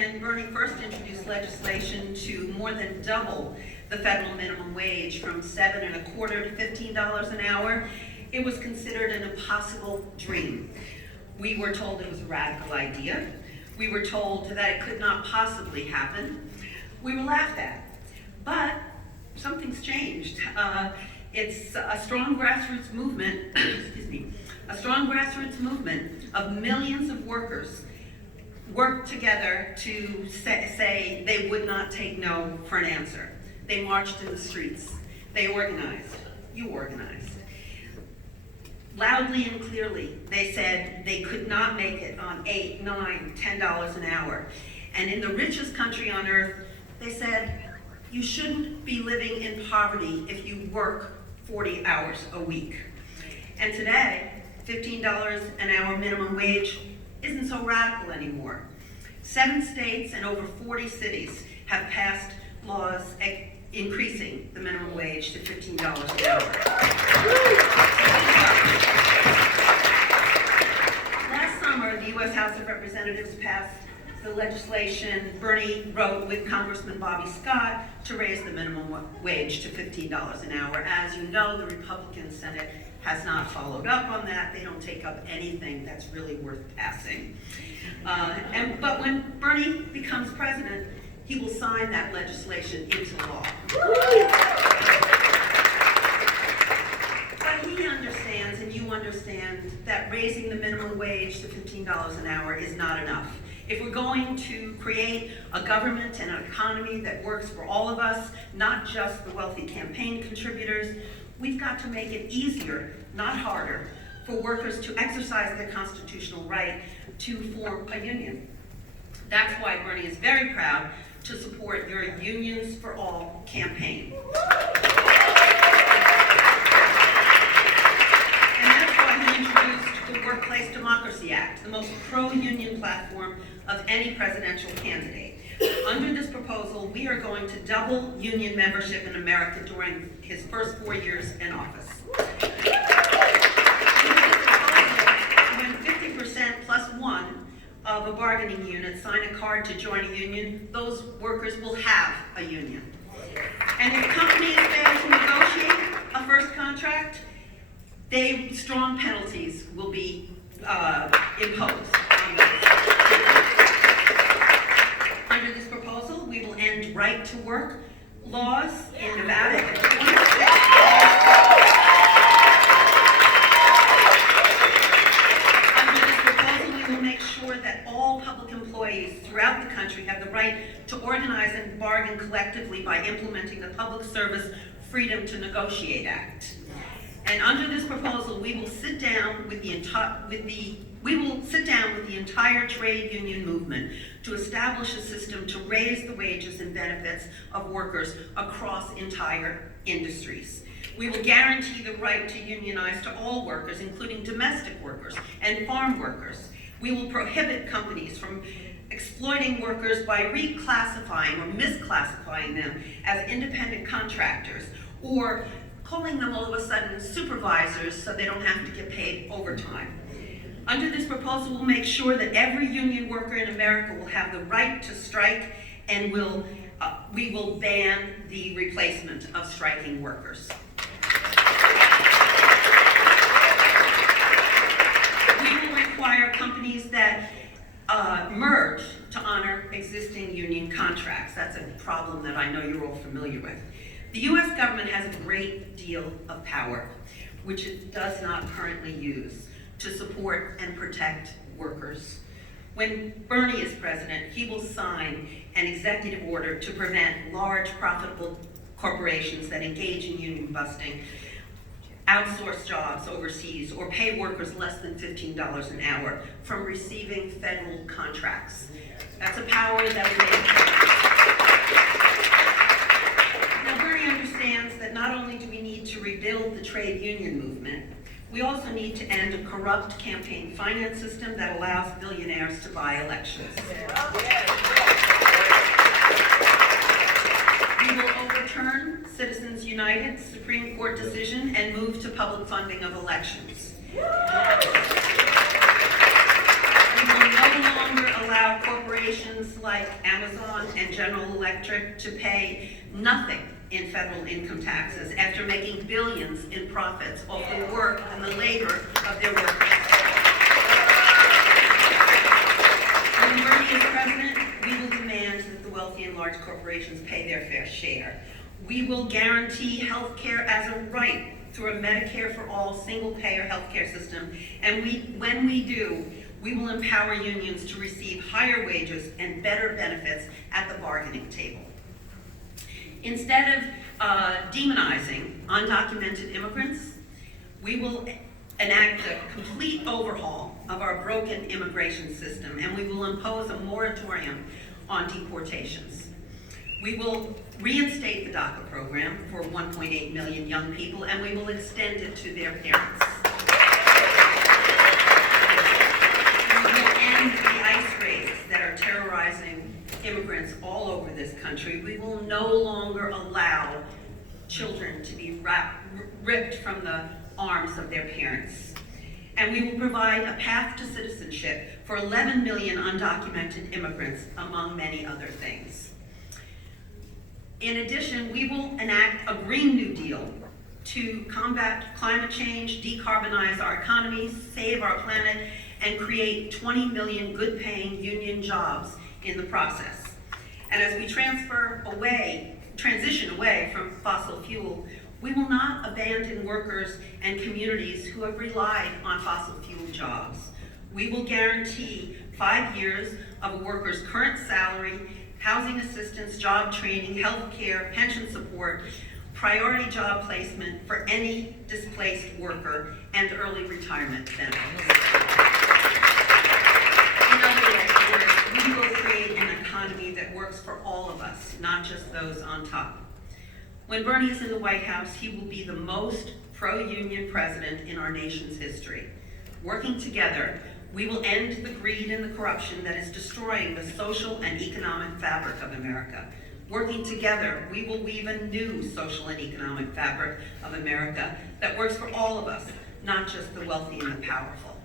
when Bernie first introduced legislation to more than double the federal minimum wage from $7.25 to $15 an hour, it was considered an impossible dream. We were told it was a radical idea. We were told that it could not possibly happen. We were laughed at. But something's changed. It's a strong grassroots movement, excuse me, a strong grassroots movement of millions of workers worked together to say they would not take no for an answer. They marched in the streets. They organized. You organized. Loudly and clearly, they said they could not make it on $8, $9, $10 an hour. And in the richest country on earth, they said, you shouldn't be living in poverty if you work 40 hours a week. And today, $15 an hour minimum wage isn't so radical anymore. 7 states and over 40 cities have passed laws increasing the minimum wage to $15 an hour. Last summer, the U.S. House of Representatives passed the legislation Bernie wrote with Congressman Bobby Scott to raise the minimum wage to $15 an hour. As you know, the Republican Senate has not followed up on that. They don't take up anything that's really worth passing. But when Bernie becomes president, he will sign that legislation into law. But he understands, and you understand, that raising the minimum wage to $15 an hour is not enough. If we're going to create a government and an economy that works for all of us, not just the wealthy campaign contributors, we've got to make it easier, not harder, for workers to exercise their constitutional right to form a union. That's why Bernie is very proud to support your Unions for All campaign. And that's why he introduced the Workplace Democracy Act, the most pro-union platform of any presidential candidate. Under this proposal, we are going to double union membership in America during his first 4 years in office. When 50% plus one of a bargaining unit sign a card to join a union, those workers will have a union. And if companies fail to negotiate a first contract, strong penalties will be imposed on those. Under this proposal, we will end right-to-work laws in Nevada and 26 Under this proposal, we will make sure that all public employees throughout the country have the right to organize and bargain collectively by implementing the Public Service Freedom to Negotiate Act. And under this proposal, we will sit down with the entire trade union movement to establish a system to raise the wages and benefits of workers across entire industries. We will guarantee the right to unionize to all workers, including domestic workers and farm workers. We will prohibit companies from exploiting workers by reclassifying or misclassifying them as independent contractors, or calling them all of a sudden supervisors so they don't have to get paid overtime. Under this proposal, we'll make sure that every union worker in America will have the right to strike, and we will ban the replacement of striking workers. We will require companies that merge to honor existing union contracts. That's a problem that I know you're all familiar with. The U.S. government has a great deal of power, which it does not currently use, to support and protect workers. When Bernie is president, he will sign an executive order to prevent large, profitable corporations that engage in union busting, outsource jobs overseas, or pay workers less than $15 an hour from receiving federal contracts. That's a power Now, Bernie understands that not only do we need to rebuild the trade union movement, we also need to end a corrupt campaign finance system that allows billionaires to buy elections. We will overturn Citizens United's Supreme Court decision and move to public funding of elections. We will no longer allow corporations corporations like Amazon and General Electric to pay nothing in federal income taxes after making billions in profits off the work and the labor of their workers. When Bernie is president, we will demand that the wealthy and large corporations pay their fair share. We will guarantee health care as a right through a Medicare for all single-payer healthcare system, and when we do, we will empower unions to receive higher wages and better benefits at the bargaining table. Instead of demonizing undocumented immigrants, we will enact a complete overhaul of our broken immigration system, and we will impose a moratorium on deportations. We will reinstate the DACA program for 1.8 million young people, and we will extend it to their parents. We will end the ICE raids that are terrorizing immigrants all over this country. We will no longer allow children to be ripped from the arms of their parents. And we will provide a path to citizenship for 11 million undocumented immigrants, among many other things. In addition, we will enact a Green New Deal to combat climate change, decarbonize our economy, save our planet, and create 20 million good-paying union jobs in the process. And as we transition away from fossil fuel, we will not abandon workers and communities who have relied on fossil fuel jobs. We will guarantee 5 years of a worker's current salary, housing assistance, job training, health care, pension support, priority job placement for any displaced worker, and early retirement benefits. In other words, we will create an economy that works for all of us, not just those on top. When Bernie is in the White House, he will be the most pro-union president in our nation's history. Working together, we will end the greed and the corruption that is destroying the social and economic fabric of America. Working together, we will weave a new social and economic fabric of America that works for all of us, not just the wealthy and the powerful.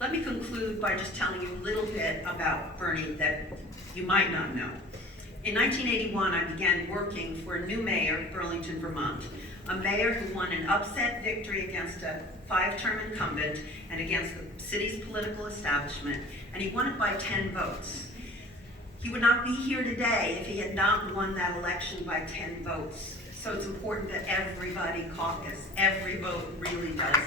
Let me conclude by just telling you a little bit about Bernie that you might not know. In 1981, I began working for a new mayor of Burlington, Vermont, a mayor who won an upset victory against a 5-term incumbent and against the city's political establishment, and he won it by 10 votes. He would not be here today if he had not won that election by 10 votes. So it's important that everybody caucus. Every vote really does matter.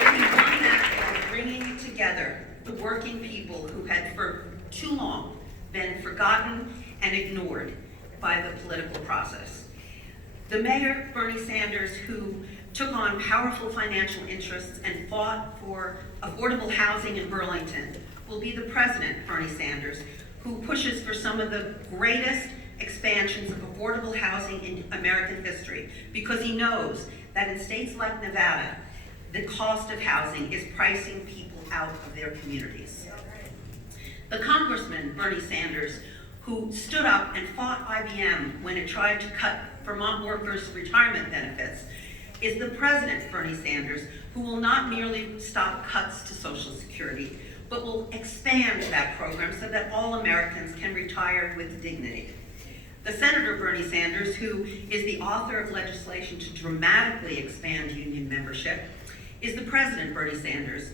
He won that by bringing together the working people who had for too long been forgotten and ignored by the political process. The mayor, Bernie Sanders, who took on powerful financial interests and fought for affordable housing in Burlington, will be the president, Bernie Sanders, who pushes for some of the greatest expansions of affordable housing in American history, because he knows that in states like Nevada, the cost of housing is pricing people out of their communities. The congressman, Bernie Sanders, who stood up and fought IBM when it tried to cut Vermont workers' retirement benefits, is the president, Bernie Sanders, who will not merely stop cuts to Social Security, but will expand that program so that all Americans can retire with dignity. The Senator Bernie Sanders, who is the author of legislation to dramatically expand union membership, is the president, Bernie Sanders,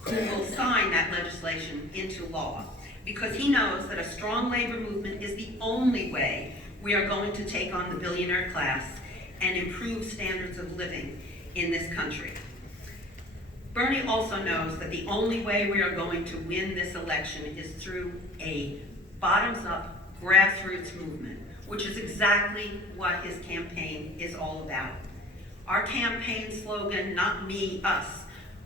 who will sign that legislation into law, because he knows that a strong labor movement is the only way we are going to take on the billionaire class and improve standards of living in this country. Bernie also knows that the only way we are going to win this election is through a bottoms-up grassroots movement, which is exactly what his campaign is all about. Our campaign slogan, "Not me, us,"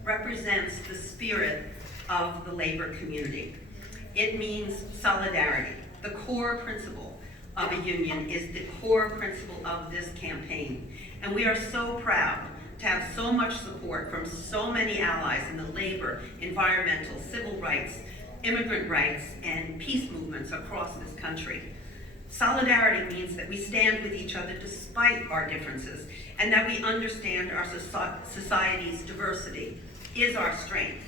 represents the spirit of the labor community. It means solidarity. The core principle of a union is the core principle of this campaign. And we are so proud to have so much support from so many allies in the labor, environmental, civil rights, immigrant rights, and peace movements across this country. Solidarity means that we stand with each other despite our differences, and that we understand our society's diversity is our strength.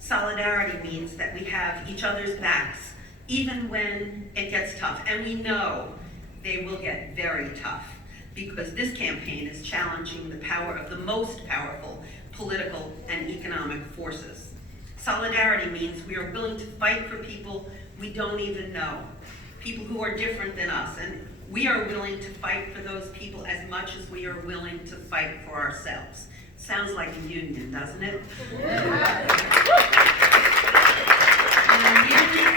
Solidarity means that we have each other's backs, even when it gets tough. And we know they will get very tough, because this campaign is challenging the power of the most powerful political and economic forces. Solidarity means we are willing to fight for people we don't even know, people who are different than us, and we are willing to fight for those people as much as we are willing to fight for ourselves. Sounds like a union, doesn't it? And a union